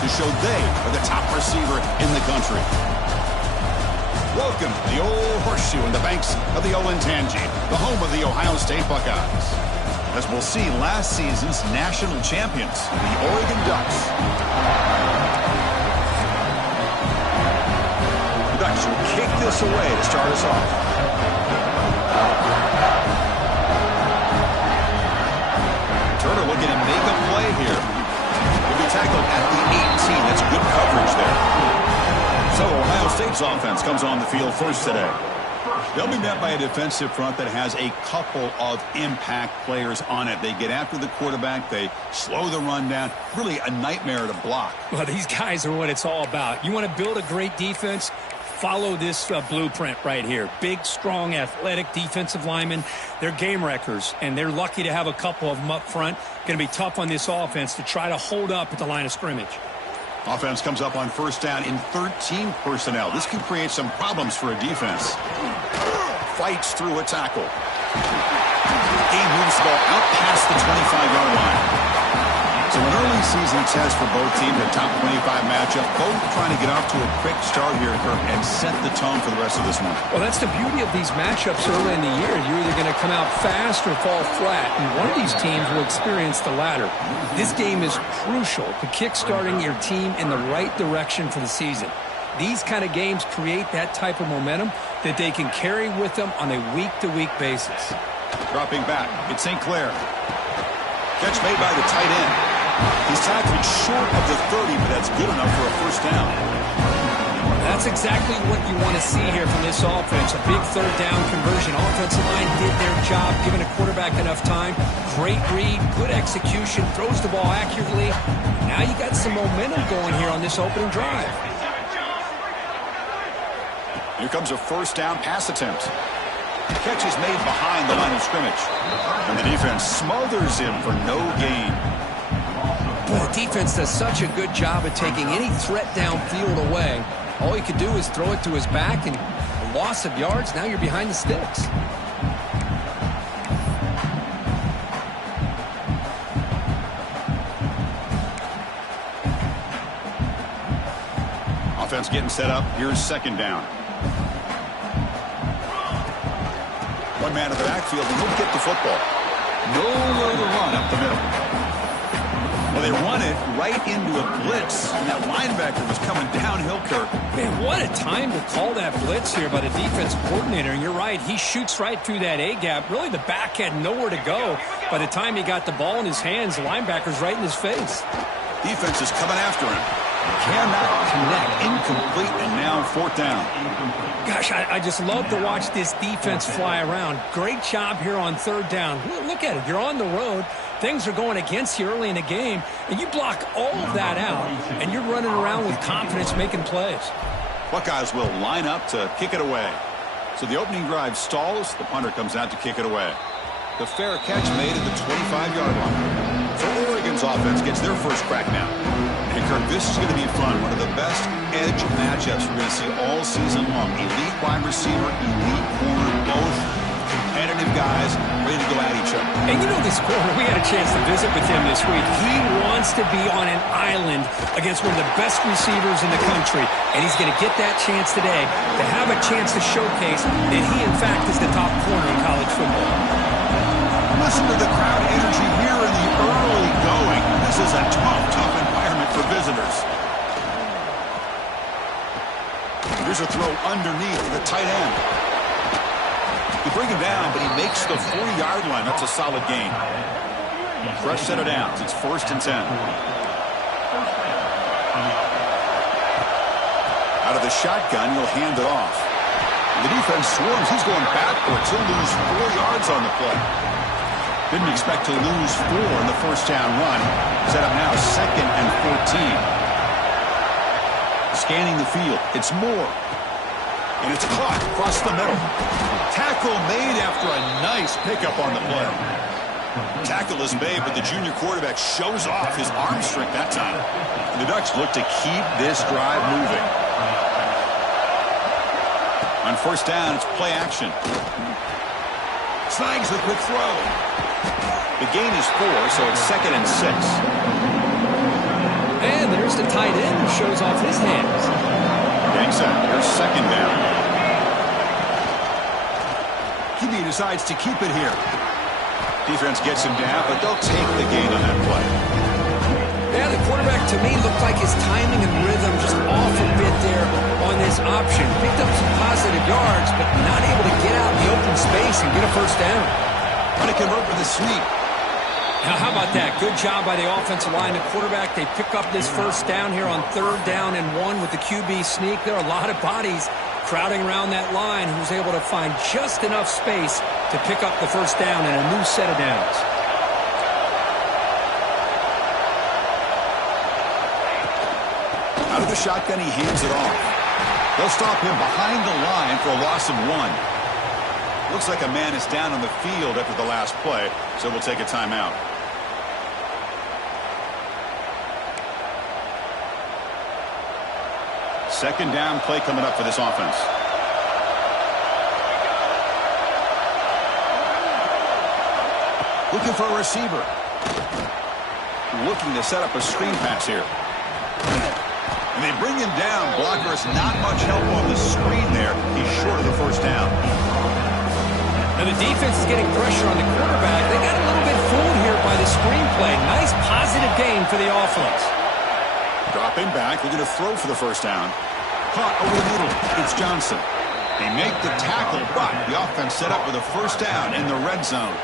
to show they are the top receiver in the country. Welcome to the old horseshoe in the banks of the Olentangy, the home of the Ohio State Buckeyes. As we'll see last season's national champions, the Oregon Ducks. The Ducks will kick this away to start us off. Turner looking to make a play here. He'll be tackled at the 18. That's good coverage there. So Ohio State's offense comes on the field first today. They'll be met by a defensive front that has a couple of impact players on it. They get after the quarterback. They slow the run down. Really a nightmare to block. Well, these guys are what it's all about. You want to build a great defense? Follow this blueprint right here. Big, strong, athletic defensive linemen. They're game wreckers, and they're lucky to have a couple of them up front. Going to be tough on this offense to try to hold up at the line of scrimmage. Offense comes up on first down in 13 personnel. This can create some problems for a defense. Fights through a tackle. He moves the ball out past the 25-yard line. So an early season test for both teams, a top 25 matchup. Both trying to get off to a quick start here, Kirk, and set the tone for the rest of this one. Well, that's the beauty of these matchups early in the year. You're either going to come out fast or fall flat, and one of these teams will experience the latter. This game is crucial to kick-starting your team in the right direction for the season. These kind of games create that type of momentum that they can carry with them on a week-to-week basis. Dropping back, it's St. Clair. Catch made by the tight end. He's tackled short of the 30, but that's good enough for a first down. That's exactly what you want to see here from this offense. A big third down conversion. Offensive line did their job, giving a quarterback enough time. Great read, good execution, throws the ball accurately. Now you got some momentum going here on this opening drive. Here comes a first down pass attempt. Catch is made behind the line of scrimmage. And the defense smothers him for no gain. Well, the defense does such a good job of taking any threat downfield away. All he could do is throw it to his back, and a loss of yards, now you're behind the sticks. Offense getting set up. Here's second down. One man in the backfield, and he'll get the football. Nowhere to run up the middle. Well, they run it right into a blitz, and that linebacker was coming downhill, Kirk. Man, what a time to call that blitz here by the defense coordinator. And you're right, he shoots right through that A-gap. Really, the back had nowhere to go. By the time he got the ball in his hands, the linebacker's right in his face. Defense is coming after him. Cannot connect. Incomplete, and now fourth down. Gosh, I just love to watch this defense fly around. Great job here on third down. Look at it. You're on the road. Things are going against you early in the game, and you block all of that out, and you're running around with confidence making plays. Buckeyes will line up to kick it away. So the opening drive stalls. The punter comes out to kick it away. The fair catch made at the 25-yard line. So Oregon's offense gets their first crack now. And Kirk, this is going to be fun. One of the best edge matchups we're going to see all season long. Elite wide receiver, elite corner, both competitive guys ready to go at each other. And you know this corner, we had a chance to visit with him this week. He wants to be on an island against one of the best receivers in the country. And he's going to get that chance today to have a chance to showcase that he, in fact, is the top corner in college football. Listen to the crowd energy here in the early going. This is a tough environment for visitors. Here's a throw underneath the tight end. You bring him down, but he makes the 40-yard line. That's a solid gain. Fresh set of downs. It's 1st and 10. Out of the shotgun, he'll hand it off. The defense swarms. He's going backwards. He'll lose 4 yards on the play. Didn't expect to lose 4 in the first down run. Set up now 2nd and 14. Scanning the field. It's Moore. And it's caught across the middle. Tackle made after a nice pickup on the play. Tackle is made, but the junior quarterback shows off his arm strength that time. And the Ducks look to keep this drive moving. On first down, it's play action. Snags the quick throw. The gain is 4, so it's 2nd and 6. And there's there's the tight end who shows off his hands. Getting set. Here's second down. QB decides to keep it here. Defense gets him down, but they'll take the gain on that play. Yeah, the quarterback, to me, looked like his timing and rhythm just off a bit there on this option. Picked up some positive yards, but not able to get out in the open space and get a first down. Trying to convert with a sweep. Now, how about that? Good job by the offensive line. The quarterback, they pick up this first down here on 3rd down and 1 with the QB sneak. There are a lot of bodies crowding around that line, who's able to find just enough space to pick up the first down and a new set of downs. Out of the shotgun, he hands it off. They'll stop him behind the line for a loss of 1. Looks like a man is down on the field after the last play, so we'll take a timeout. Second down play coming up for this offense. Looking for a receiver. Looking to set up a screen pass here. And they bring him down. Blockers not much help on the screen there. He's short of the first down. And the defense is getting pressure on the quarterback. They got a little bit fooled here by the screenplay. Nice positive gain for the offense. Dropping back. They're going to throw for the first down. Caught over the middle. It's Johnson. They make the tackle, but the offense set up with a first down in the red zone.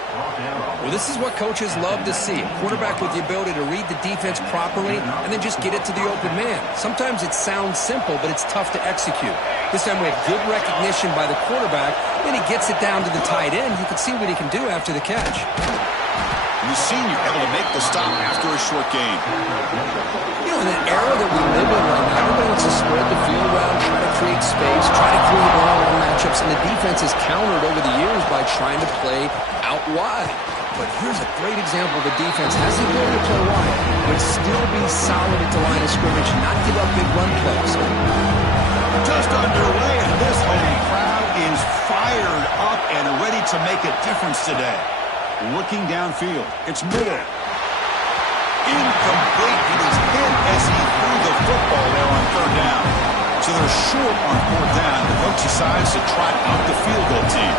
Well, this is what coaches love to see. A quarterback with the ability to read the defense properly and then just get it to the open man. Sometimes it sounds simple, but it's tough to execute. This time we had good recognition by the quarterback. Then he gets it down to the tight end. You can see what he can do after the catch. And the senior able to make the stop after a short gain. You know, in the era that we live in right now, everybody wants to spread the field around, try to create space, try to create one-on-one matchups, and the defense has countered over the years by trying to play out wide. But here's a great example of a defense has the ability to play wide, but still be solid at the line of scrimmage, not give up big run plays. Just underway, and this home crowd is fired up and ready to make a difference today. Looking downfield, it's Miller. Incomplete. He was hit as he threw the football there on 3rd down. So they're short on 4th down. The coach decides to trot out the field goal team.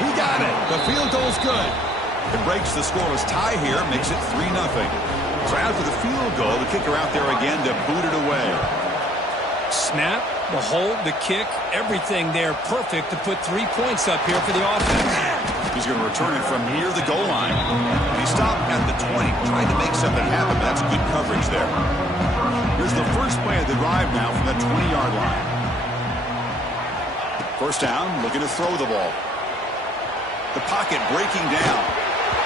He got it. The field goal's good. It breaks the scoreless tie here, makes it 3-0. So after the field goal, the kicker out there again to boot it away. Snap, the hold, the kick, everything there perfect to put 3 points up here for the offense. He's going to return it from near the goal line. He stopped at the 20, trying to make something happen. That's good coverage there. Here's the first play of the drive now from the 20-yard line. First down, looking to throw the ball. The pocket breaking down.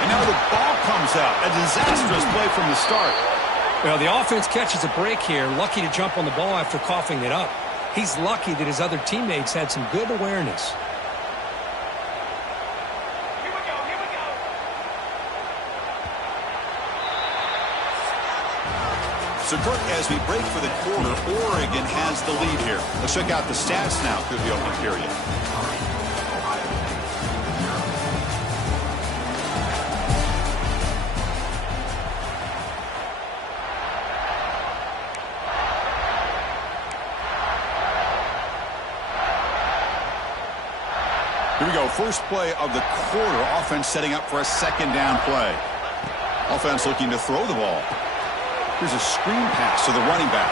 And now the ball comes out. A disastrous play from the start. Well, the offense catches a break here, lucky to jump on the ball after coughing it up. He's lucky that his other teammates had some good awareness. So, Kirk, as we break for the quarter, Oregon has the lead here. Let's check out the stats now through the opening period. Here we go. First play of the quarter. Offense setting up for a second down play. Offense looking to throw the ball. Here's a screen pass to the running back.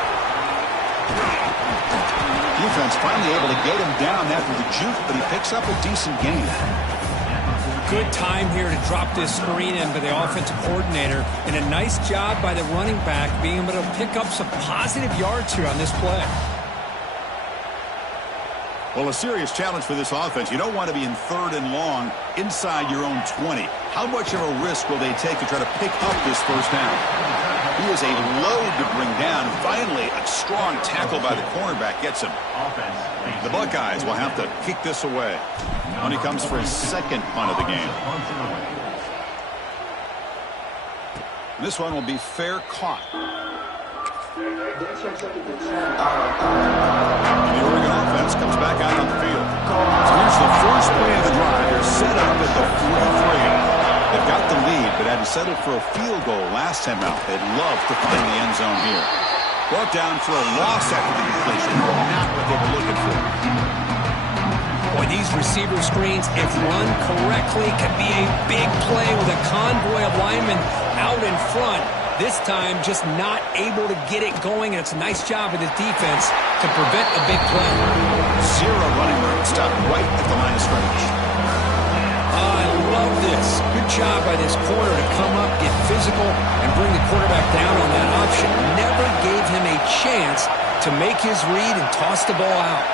Defense finally able to get him down after the juke, but he picks up a decent gain. Good time here to drop this screen in by the offensive coordinator, and a nice job by the running back being able to pick up some positive yards here on this play. Well, a serious challenge for this offense. You don't want to be in 3rd and long inside your own 20. How much of a risk will they take to try to pick up this first down? He is a load to bring down. Finally, a strong tackle by the cornerback gets him. The Buckeyes will have to kick this away when he comes for his second punt of the game. This one will be fair caught. And the Oregon offense comes back out on the field. So here's the first play of the drive. They're set up at the 43. They've got the lead, but had to settle for a field goal last time out. They'd love to find the end zone here. Brought down for a loss after the completion. Not what they were looking for. Boy, these receiver screens, if run correctly, can be a big play with a convoy of linemen out in front. This time, just not able to get it going, and it's a nice job of the defense to prevent a big play. Zero running room. Stopped right at the line of scrimmage. I love this. Good job by this corner to come up, get physical, and bring the quarterback down on that option. Never gave him a chance to make his read and toss the ball out.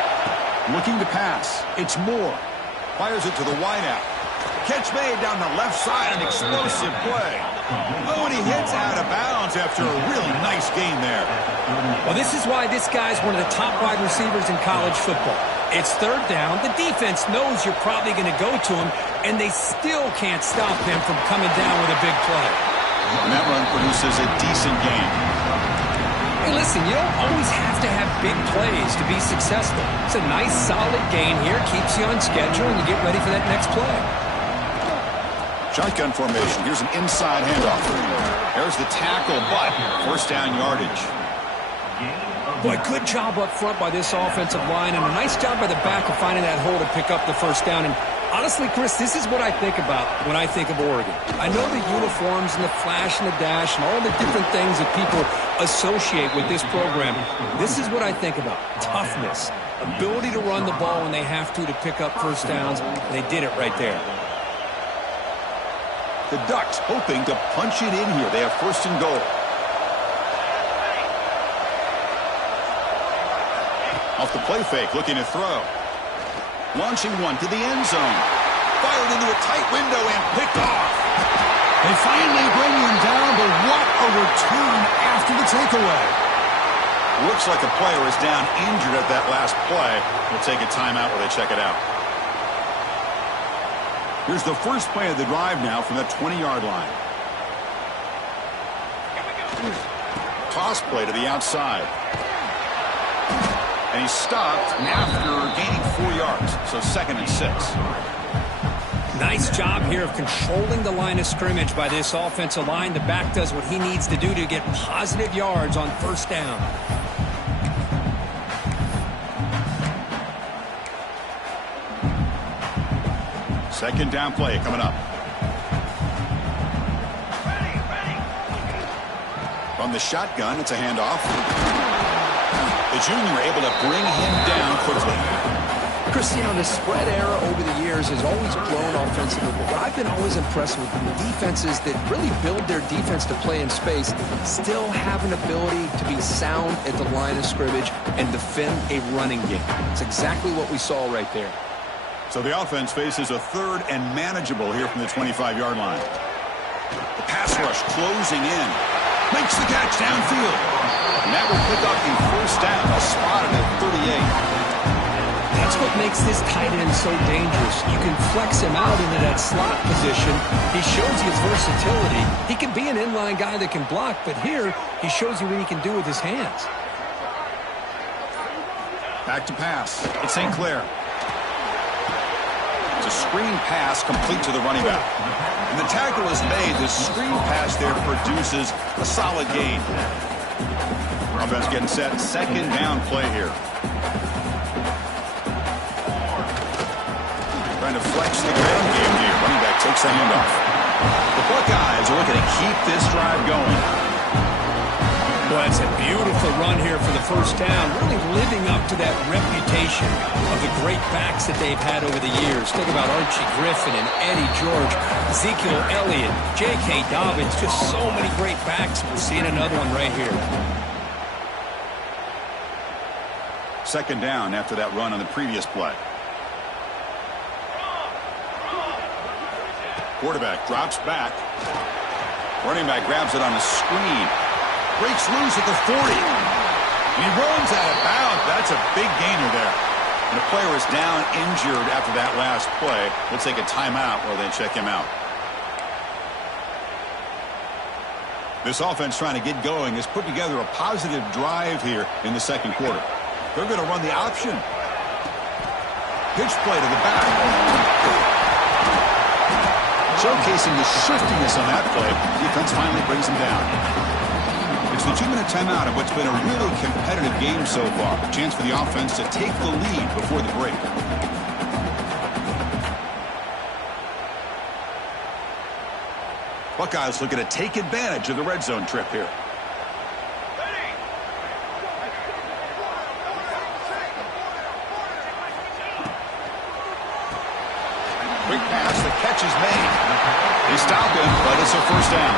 Looking to pass. It's Moore. Fires it to the wideout. Catch made down the left side. An explosive play. Oh, and he hits out of bounds after a really nice gain there. Well, this is why this guy's one of the top wide receivers in college football. It's third down. The defense knows you're probably going to go to him, and they still can't stop him from coming down with a big play. And that run produces a decent gain. Hey, listen, you don't always have to have big plays to be successful. It's a nice, solid gain here. Keeps you on schedule, and you get ready for that next play. Shotgun formation. Here's an inside handoff. There's the tackle, but first down yardage. Boy, good job up front by this offensive line, and a nice job by the back of finding that hole to pick up the first down. And honestly, Chris, this is what I think about when I think of Oregon. I know the uniforms and the flash and the dash and all the different things that people associate with this program. This is what I think about. Toughness, ability to run the ball when they have to pick up first downs. And they did it right there. The Ducks hoping to punch it in here. They have first and goal. Off the play fake, looking to throw. Launching one to the end zone. Fired into a tight window and picked off. They finally bring him down, but what a return after the takeaway. Looks like a player is down injured at that last play. We'll take a timeout while they check it out. Here's the first play of the drive now from that 20-yard line. Toss play to the outside. And he's stopped after gaining 4 yards. So 2nd and 6. Nice job here of controlling the line of scrimmage by this offensive line. The back does what he needs to do to get positive yards on first down. Second down play coming up. From the shotgun, it's a handoff. The junior able to bring him down quickly. Chris, you know, the spread era over the years has always grown offensively, but I've been always impressed with the defenses that really build their defense to play in space, still have an ability to be sound at the line of scrimmage and defend a running game. It's exactly what we saw right there. So the offense faces a third and manageable here from the 25-yard line. The pass rush closing in. Makes the catch downfield. And that will pick up the first down. A spot at 38. That's what makes this tight end so dangerous. You can flex him out into that slot position. He shows his versatility. He can be an inline guy that can block, but here he shows you what he can do with his hands. Back to pass. It's St. Clair. It's a screen pass complete to the running back. And the tackle is made. The screen pass there produces a solid gain. Offense getting set. Second down play here. Trying to flex the ground game here. Running back takes the handoff. The Buckeyes are looking to keep this drive going. Well, it's a beautiful run here for the first down, really living up to that reputation of the great backs that they've had over the years. Think about Archie Griffin and Eddie George, Ezekiel Elliott, J.K. Dobbins, just so many great backs. We're seeing another one right here. Second down after that run on the previous play. Quarterback drops back. Running back grabs it on a screen. Breaks loose at the 40. And he runs out of bounds. That's a big gainer there. And the player is down injured after that last play. We'll take a timeout while they check him out. This offense trying to get going has put together a positive drive here in the second quarter. They're going to run the option. Pitch play to the back. Showcasing the shiftiness on that play, defense finally brings him down. It's the 2-minute timeout of what's been a really competitive game so far. A chance for the offense to take the lead before the break. Buckeyes looking to take advantage of the red zone trip here. Quick pass, the catch is made. They stop him, but it's a first down.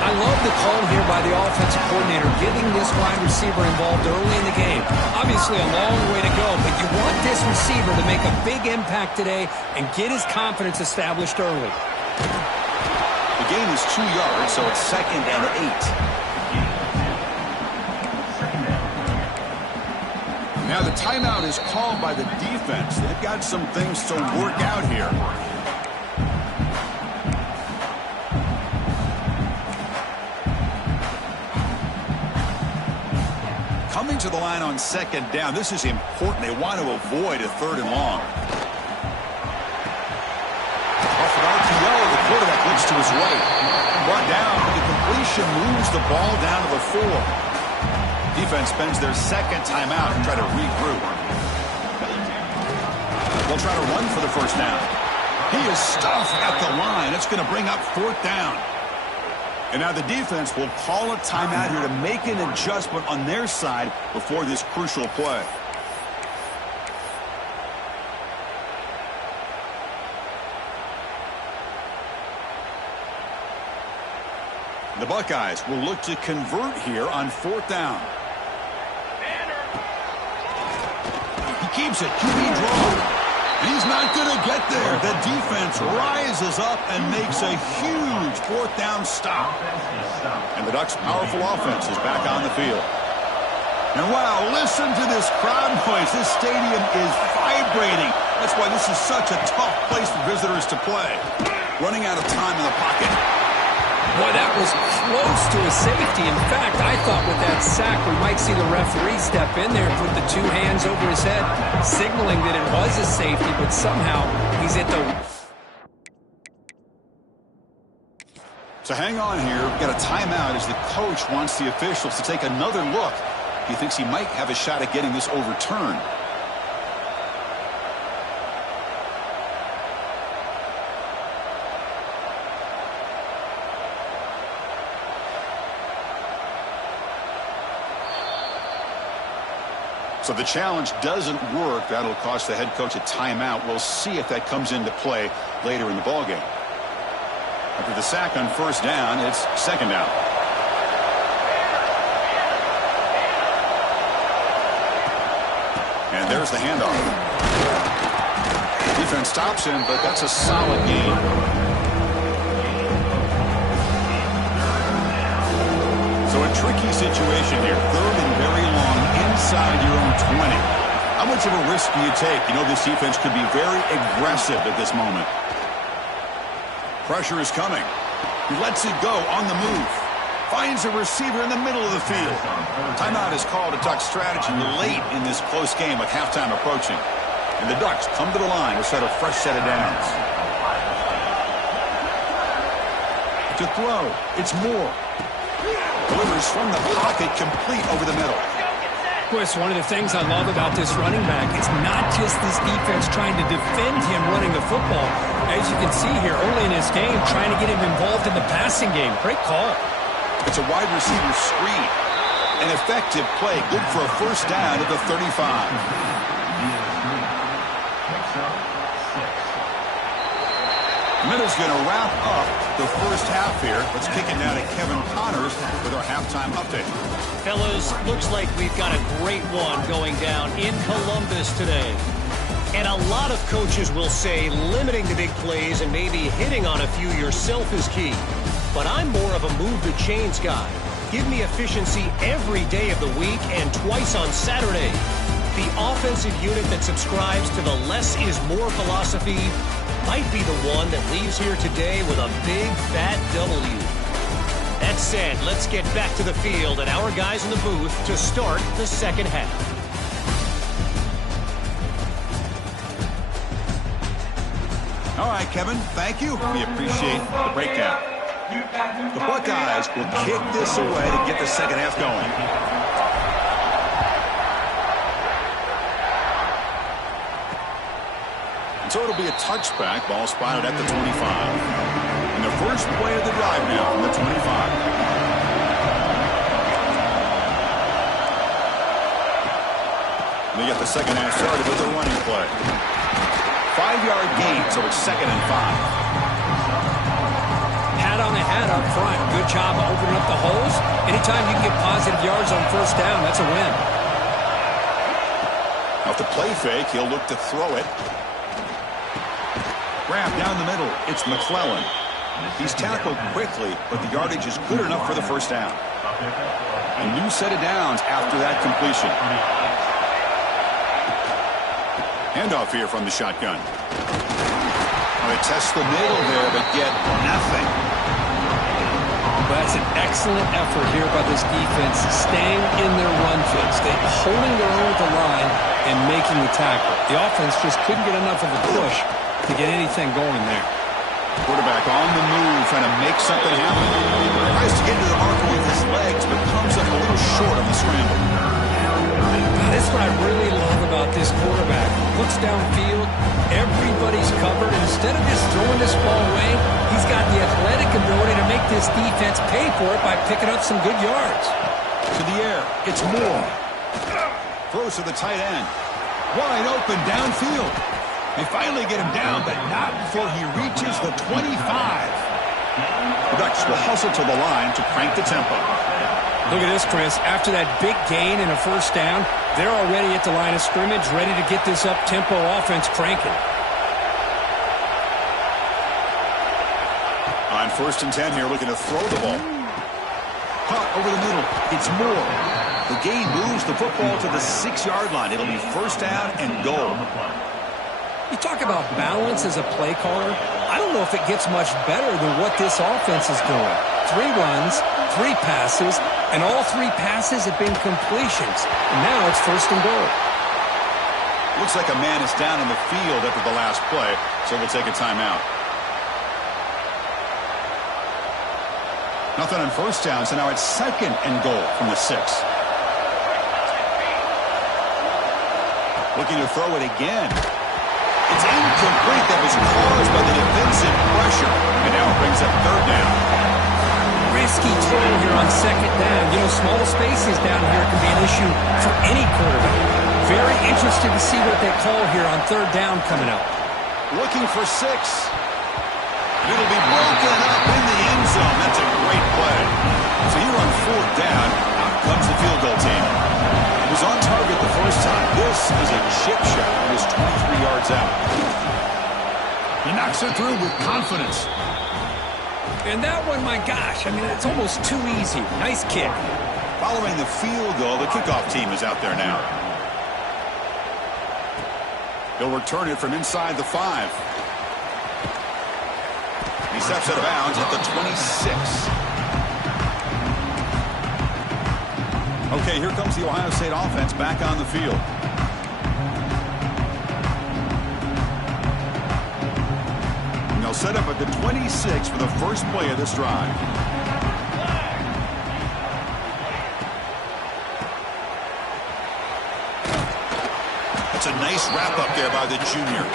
I love the call here by the offensive coordinator, getting this wide receiver involved early in the game. Obviously a long way to go, but you want this receiver to make a big impact today and get his confidence established early. The gain is 2 yards, so it's 2nd and 8. Now the timeout is called by the defense. They've got some things to work out here. Coming to the line on 2nd down. This is important. They want to avoid a 3rd and long. Off an RPO, the quarterback looks to his right. Brought down, but the completion moves the ball down to the 4. Defense spends their 2nd timeout and try to regroup. They'll try to run for the first down. He is stuffed at the line. It's going to bring up 4th down. And now the defense will call a timeout here to make an adjustment on their side before this crucial play. The Buckeyes will look to convert here on 4th down. He keeps it. QB draw. He's not going to get there. The defense rises up and makes a huge 4th down stop. And the Ducks' powerful offense is back on the field. And wow, listen to this crowd noise. This stadium is vibrating. That's why this is such a tough place for visitors to play. Running out of time in the pocket. Boy, that was close to a safety. In fact, I thought with that sack we might see the referee step in there and put the 2 hands over his head, signaling that it was a safety, but somehow he's at the... So hang on here. We've got a timeout as the coach wants the officials to take another look. He thinks he might have a shot at getting this overturned. So the challenge doesn't work. That'll cost the head coach a timeout. We'll see if that comes into play later in the ballgame. After the sack on 1st down, it's 2nd down. And there's the handoff. The defense stops him, but that's a solid gain. So a tricky situation here. 3rd and very long inside your own 20. How much of a risk do you take? You know this defense could be very aggressive at this moment. Pressure is coming. He lets it go on the move. Finds a receiver in the middle of the field. Timeout is called a Ducks strategy late in this close game with halftime approaching. And the Ducks come to the line to start a fresh set of downs. To throw, it's Moore. Delivers from the pocket, complete over the middle. Chris, one of the things I love about this running back, it's not just this defense trying to defend him running the football. As you can see here early in this game, trying to get him involved in the passing game. Great call. It's a wide receiver screen. An effective play, good for a first down at the 35. Minute's going to wrap up the first half here. Let's kick it now to Kevin Connors with our halftime update. Fellas, looks like we've got a great one going down in Columbus today. And a lot of coaches will say limiting the big plays and maybe hitting on a few yourself is key. But I'm more of a move the chains guy. Give me efficiency every day of the week and twice on Saturday. The offensive unit that subscribes to the less is more philosophy might be the one that leaves here today with a big fat W. That said, let's get back to the field and our guys in the booth to start the second half. All right, Kevin, thank you. We appreciate the breakdown. The Buckeyes will kick this away to get the second half going. And so it'll be a touchback. Ball spotted at the 25. And the first play of the drive now from the 25. They get the second half started with a running play. 5-yard gain, so it's 2nd and 5. Hat on a hat up front. Good job of opening up the holes. Anytime you can get positive yards on first down, that's a win. Off the play fake, he'll look to throw it. Grab down the middle. It's McClellan. He's tackled quickly, but the yardage is good enough for the first down. A new set of downs after that completion. Handoff here from the shotgun. They test the middle there, but get nothing. Well, that's an excellent effort here by this defense, staying in their run fix. They're holding their own at the line and making the tackle. The offense just couldn't get enough of a push to get anything going there. Quarterback on the move, trying to make something happen. Tries to get to the marker with his legs, but comes up a little short on the scramble. That's what I really love about this quarterback. Looks downfield, everybody's covered. Instead of just throwing this ball away, he's got the athletic ability to make this defense pay for it by picking up some good yards. To the air, it's Moore. Throws to the tight end. Wide open downfield. They finally get him down, but not before he reaches the 25. The Ducks will hustle to the line to crank the tempo. Look at this, Chris. After that big gain and a first down, they're already at the line of scrimmage, ready to get this up-tempo offense cranking. On 1st and 10 here, looking to throw the ball. Caught over the middle. It's Moore. The gain moves the football to the 6-yard line. It'll be first down and goal. You talk about balance as a play caller. I don't know if it gets much better than what this offense is doing. 3 runs, 3 passes, and all 3 passes have been completions. And now it's first and goal. Looks like a man is down in the field after the last play, so we'll take a timeout. Nothing on first down, so now it's 2nd and goal from the 6. Looking to throw it again. It's incomplete. That was caused by the defensive pressure. And now it brings up 3rd down. Risky throw here on 2nd down. You know, small spaces down here can be an issue for any quarterback. Very interested to see what they call here on 3rd down coming up. Looking for 6. It'll be broken up in the end zone. That's a great play. So here on 4th down, out comes the field goal team. It was on target the first time. This is a chip shot. It was 23 yards out. He knocks it through with confidence. And that one, my gosh, I mean, it's almost too easy. Nice kick. Following the field goal, the kickoff team is out there now. He'll return it from inside the 5. He steps out of bounds at the 26. Okay, here comes the Ohio State offense back on the field. And they'll set up at the 26 for the first play of this drive. That's a nice wrap-up there by the junior.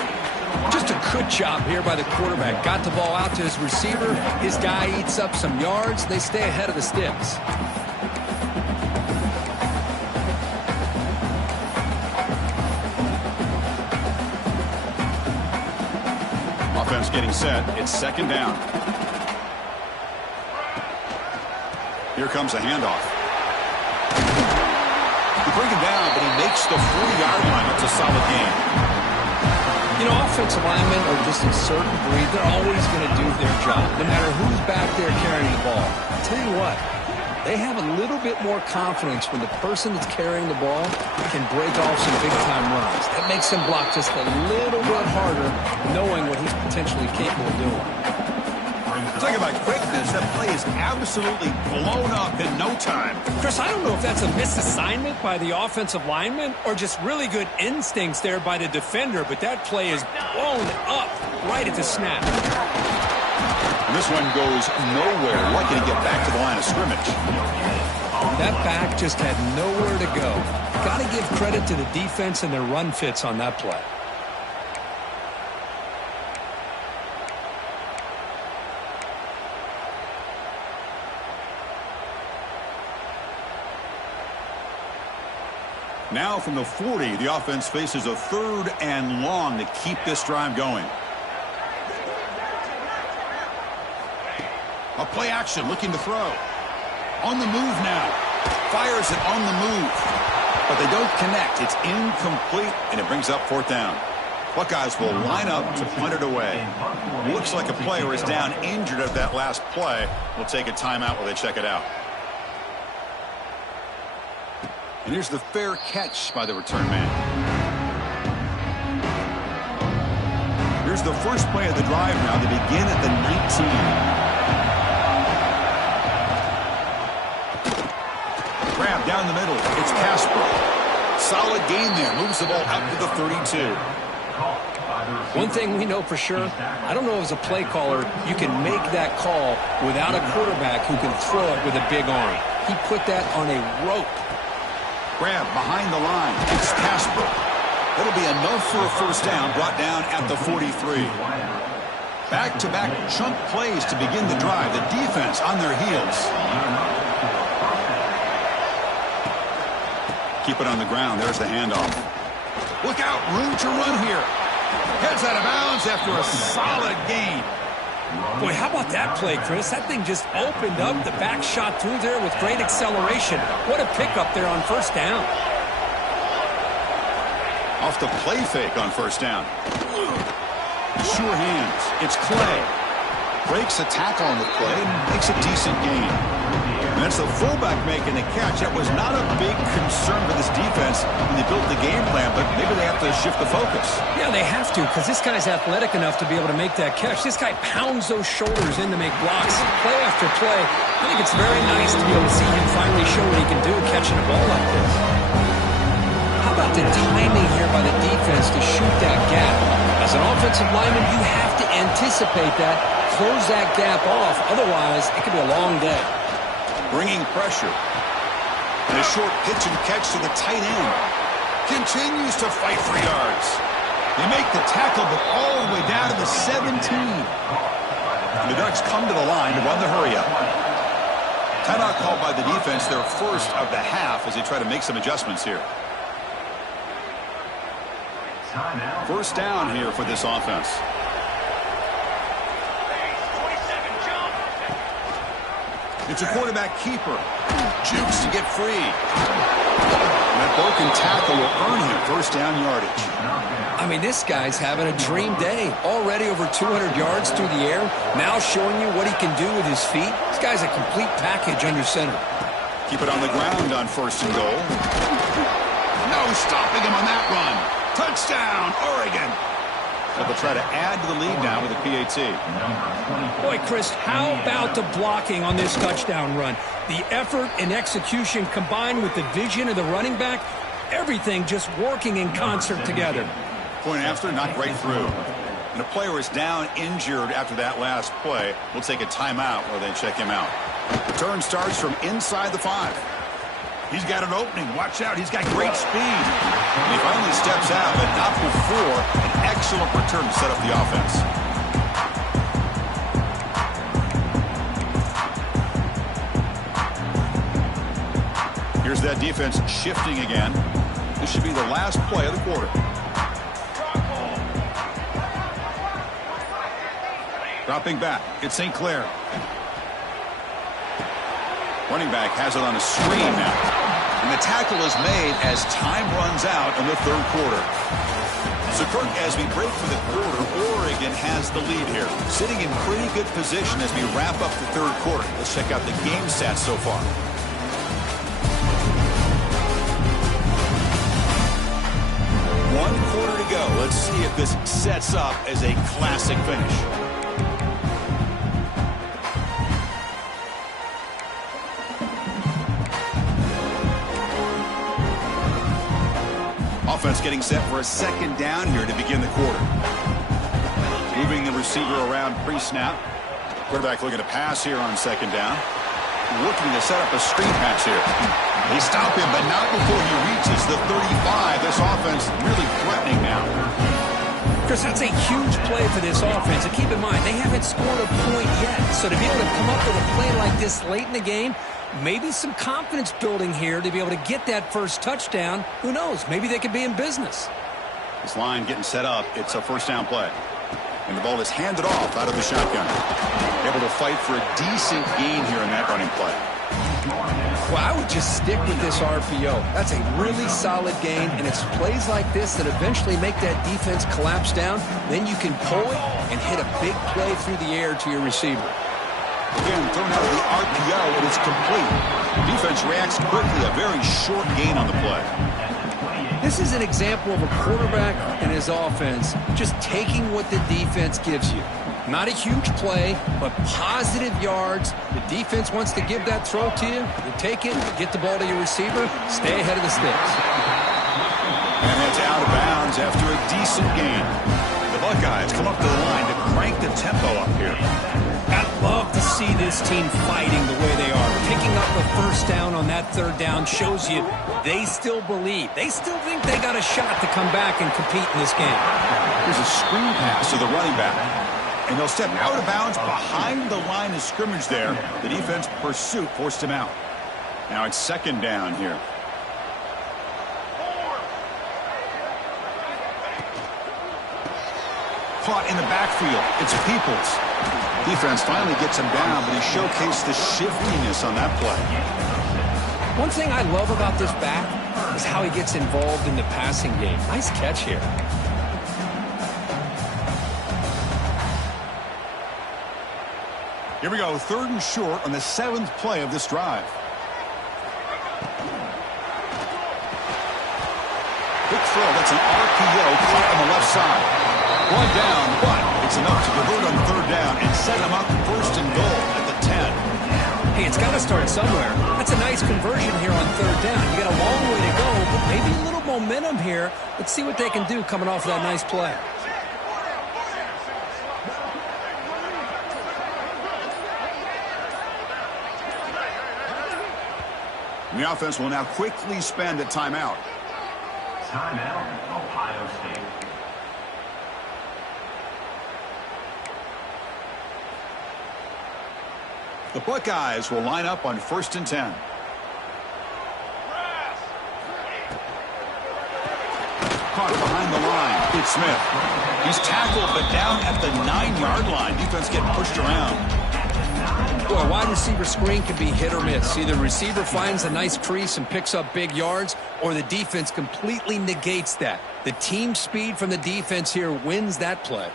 Just a good job here by the quarterback. Got the ball out to his receiver. His guy eats up some yards. They stay ahead of the sticks. Offense getting set. It's 2nd down. Here comes a handoff. They bring him down, but he makes the 40-yard line. That's a solid game. You know, offensive linemen are just a certain breed. They're always going to do their job, no matter who's back there carrying the ball. I'll tell you what, they have a little bit more confidence when the person that's carrying the ball can break off some big-time runs. That makes them block just a little bit harder, knowing what he's potentially capable of doing. Talking about quickness, that play is absolutely blown up in no time. Chris, I don't know if that's a misassignment by the offensive lineman or just really good instincts there by the defender, but that play is blown up. right at the snap. And this one goes nowhere. Lucky to get back to the line of scrimmage. That back just had nowhere to go. Got to give credit to the defense and their run fits on that play. Now from the 40, the offense faces a 3rd and long to keep this drive going. A play action, looking to throw. On the move now. Fires it on the move. But they don't connect. It's incomplete, and it brings up 4th down. Buckeyes will line up to punt it away. Looks like a player is down injured at that last play. We'll take a timeout while they check it out. And here's the fair catch by the return man. Here's the first play of the drive now. They begin at the 19. Grab down the middle. It's Casper. Solid gain there. Moves the ball out to the 32. One thing we know for sure, I don't know as a play caller, you can make that call without a quarterback who can throw it with a big arm. He put that on a rope. Grab behind the line. It's Casper. It'll be enough for a 1st down, brought down at the 43. Back-to-back chunk plays to begin the drive. The defense on their heels. Keep it on the ground. There's the handoff. Look out. Room to run here. Heads out of bounds after a solid gain. Boy, how about that play, Chris? That thing just opened up. The back shot through there with great acceleration. What a pickup there on 1st down. Off the play fake on 1st down. Sure hands. It's Clay. Breaks a tackle on the play and makes a decent gain. And that's the fullback making the catch. That was not a big concern for this defense when they built the game plan, but maybe they have to shift the focus. Yeah, they have to, because this guy's athletic enough to be able to make that catch. This guy pounds those shoulders in to make blocks play after play. I think it's very nice to be able to see him finally show what he can do catching a ball like this. How about the timing here by the defense to shoot that gap? As an offensive lineman, you have to anticipate that, close that gap off. Otherwise, it could be a long day. Bringing pressure. And a short pitch and catch to the tight end. Continues to fight for yards. They make the tackle, but all the way down to the 17. And the Ducks come to the line to run the hurry-up. Timeout called by the defense, their first of the half, as they try to make some adjustments here. 1st down here for this offense. It's a quarterback keeper. Jukes to get free. And that broken tackle will earn him 1st down yardage. I mean, this guy's having a dream day. Already over 200 yards through the air. Now showing you what he can do with his feet. This guy's a complete package under center. Keep it on the ground on 1st and goal. No stopping him on that run. Touchdown, Oregon. But they'll try to add to the lead now with a PAT. Boy, Chris, how about the blocking on this touchdown run? The effort and execution combined with the vision of the running back, everything just working in concert together. Point after, knocked right through. And a player is down injured after that last play. We'll take a timeout while they check him out. Return starts from inside the 5. He's got an opening. Watch out. He's got great speed. And he finally steps out, but not before an excellent return to set up the offense. Here's that defense shifting again. This should be the last play of the quarter. Dropping back. It's St. Clair. Running back has it on a screen now. And the tackle is made as time runs out in the 3rd quarter. So, Kirk, as we break for the quarter, Oregon has the lead here. Sitting in pretty good position as we wrap up the 3rd quarter. Let's check out the game stats so far. One quarter to go. Let's see if this sets up as a classic finish. Offense getting set for a 2nd down here to begin the quarter. moving the receiver around pre-snap. Quarterback looking to pass here on second down. Looking to set up a screen pass here. They stop him, but not before he reaches the 35. This offense really threatening now. Chris, that's a huge play for this offense. And keep in mind, they haven't scored a point yet. So to be able to come up with a play like this late in the game, maybe some confidence building here to be able to get that first touchdown. Who knows? Maybe they could be in business. This line getting set up. It's a first down play. And the ball is handed off out of the shotgun. Able to fight for a decent gain here in that running play. Well, I would just stick with this RPO. That's a really solid gain, and it's plays like this that eventually make that defense collapse down. Then you can pull it and hit a big play through the air to your receiver. Again, thrown out of the RPO, and it's complete. Defense reacts quickly. A very short gain on the play. This is an example of a quarterback and his offense just taking what the defense gives you. Not a huge play, but positive yards. The defense wants to give that throw to you. You take it, get the ball to your receiver, stay ahead of the sticks. And it's out of bounds after a decent gain. The Buckeyes come up to the line to crank the tempo up here. I'd love to see this team fighting the way they are. Picking up a first down on that third down shows you they still believe. They still think they got a shot to come back and compete in this game. Here's a screen pass to the running back. And they'll step out of bounds behind the line of scrimmage there. The defense pursuit forced him out. Now it's second down here. Caught in the backfield. It's Peoples. Defense finally gets him down, but he showcased the shiftiness on that play. One thing I love about this back is how he gets involved in the passing game. Nice catch here. Here we go, third and short on the 7th play of this drive. Quick throw, that's an RPO caught on the left side. One down, but it's enough to convert on third down and set him up first and goal at the 10. Hey, it's got to start somewhere. That's a nice conversion here on third down. You got a long way to go, but maybe a little momentum here. Let's see what they can do coming off of that nice play. The offense will now quickly spend a timeout. Timeout, Ohio State. The Buckeyes will line up on 1st and 10. Caught behind the line. It's Smith. He's tackled, but down at the 9-yard line. Defense getting pushed around. Boy, a wide receiver screen can be hit or miss. Either receiver finds a nice crease and picks up big yards, or the defense completely negates that. The team speed from the defense here wins that play.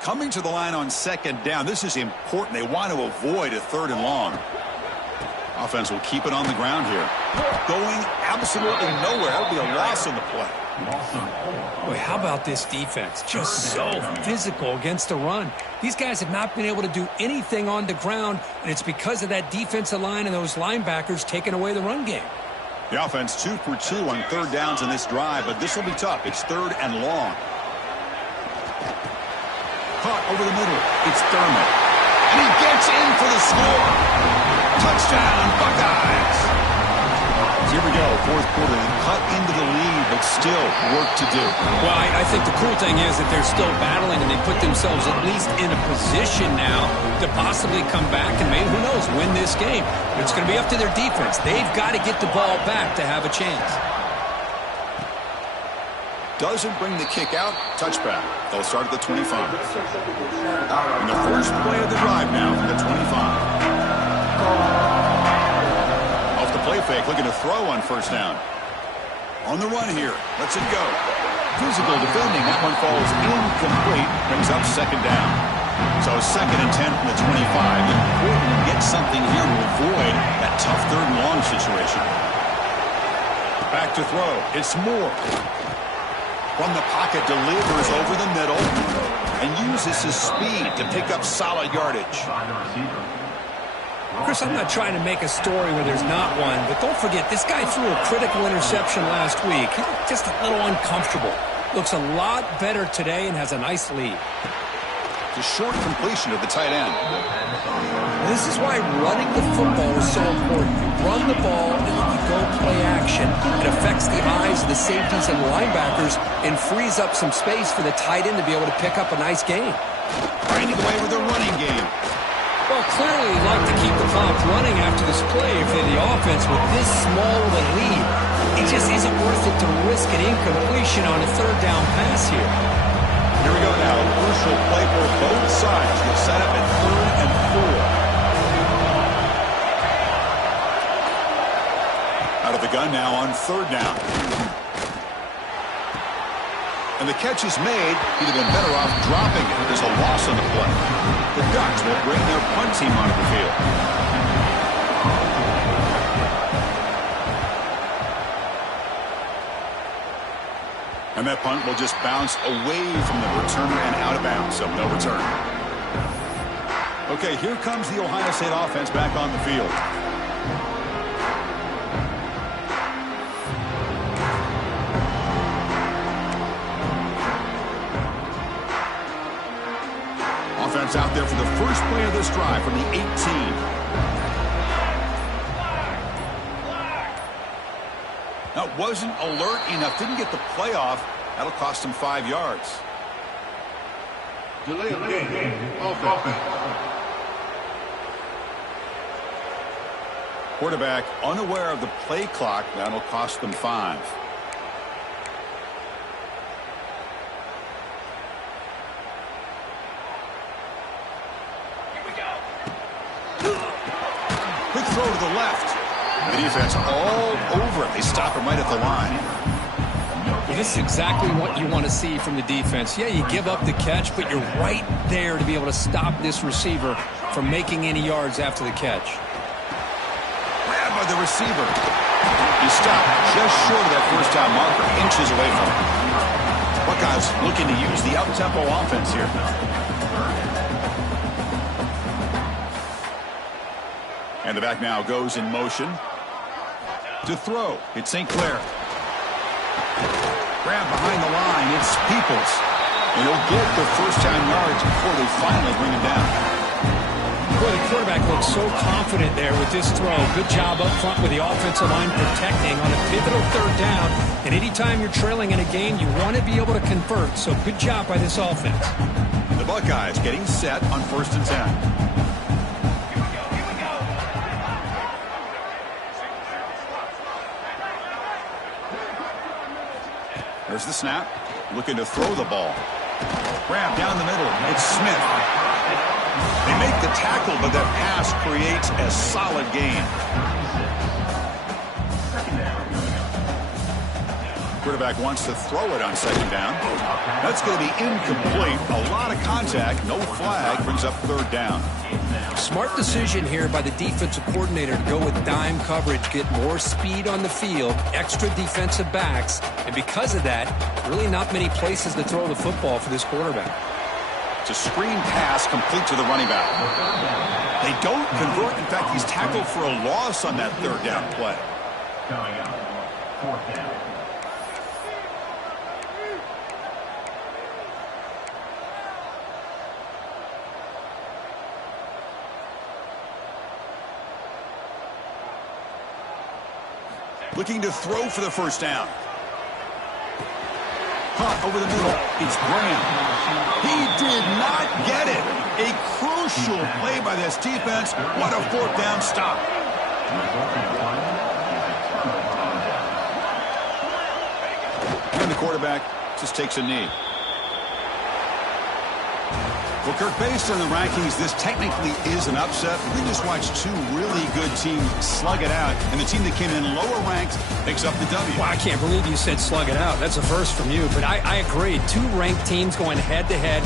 Coming to the line on second down. This is important. They want to avoid a third and long. Offense will keep it on the ground here. Going absolutely nowhere. That'll be a loss on the play. Boy, how about this defense? Just so physical against the run. These guys have not been able to do anything on the ground, and it's because of that defensive line and those linebackers taking away the run game. The offense 2 for 2 on third downs in this drive, but this will be tough. It's third and long. Caught over the middle. It's Thurman. And he gets in for the score. Touchdown, Buckeyes. Here we go, fourth quarter. They cut into the lead, but still work to do. Well, I think the cool thing is that they're still battling, and they put themselves at least in a position now to possibly come back and maybe, who knows, win this game. But it's going to be up to their defense. They've got to get the ball back to have a chance. Doesn't bring the kick out. Touchback. They'll start at the 25. And the first play of the drive now from the 25. Off the play fake, looking to throw on first down. On the run here. Lets it go. Physical defending. That one falls incomplete. Brings up second down. So second and 10 from the 25. Important to get something here to avoid that tough third and long situation. Back to throw. It's Moore. From the pocket, delivers over the middle and uses his speed to pick up solid yardage. Chris, I'm not trying to make a story where there's not one, but don't forget, this guy threw a critical interception last week. He looked just a little uncomfortable. Looks a lot better today and has a nice lead. It's a short completion of the tight end. This is why running the football is so important. You run the ball and then you go play action. It affects the eyes of the safeties and linebackers and frees up some space for the tight end to be able to pick up a nice gain. Finding a way with a running game. Well, clearly you'd like to keep the clock running after this play if they're the offense with this small of a lead. It just isn't worth it to risk an incompletion on a third down pass here. Here we go now. A crucial play for both sides. They'll set up at 3rd and 4. Out of the gun now on 3rd down. And the catch is made. He'd have been better off dropping it. There's a loss on the play. The Ducks will bring their punt team onto the field. And that punt will just bounce away from the returner and out of bounds, so no return. Okay, here comes the Ohio State offense back on the field. Offense out there for the first play of this drive from the 18. Now, wasn't alert enough, didn't get the play off. That'll cost him 5 yards. Delay of game. Offense. Quarterback unaware of the play clock. That'll cost them 5. Quick throw to the left. The defense all over it. They stop him right at the line. Well, this is exactly what you want to see from the defense. Yeah, you give up the catch, but you're right there to be able to stop this receiver from making any yards after the catch. Grabbed by the receiver. He stopped just short of that first down marker, inches away from him. Buckeyes looking to use the up-tempo offense here. And the back now goes in motion. To throw, it's St. Clair. Grab behind the line, it's Peoples. And he'll get the first down yards before they finally bring him down. Boy, the quarterback looks so confident there with this throw. Good job up front with the offensive line protecting on a pivotal third down. And anytime you're trailing in a game, you want to be able to convert. So good job by this offense. The Buckeyes getting set on 1st and 10. There's the snap. Looking to throw the ball. Grab down the middle. It's Smith. They make the tackle, but that pass creates a solid gain. Quarterback wants to throw it on 2nd down. That's going to be incomplete. A lot of contact. No flag. Brings up 3rd down. Smart decision here by the defensive coordinator to go with dime coverage, get more speed on the field, extra defensive backs, and because of that, really not many places to throw the football for this quarterback. It's a screen pass complete to the running back. They don't convert. In fact, he's tackled for a loss on that 3rd down play. Coming up, 4th down. Looking to throw for the first down. Caught over the middle. It's Graham. He did not get it. A crucial play by this defense. What a 4th down stop. And the quarterback just takes a knee. Well, Kirk, based on the rankings, this technically is an upset. We just watched 2 really good teams slug it out, and the team that came in lower ranked picks up the W. Well, I can't believe you said slug it out. That's a first from you, but I agree. 2 ranked teams going head-to-head.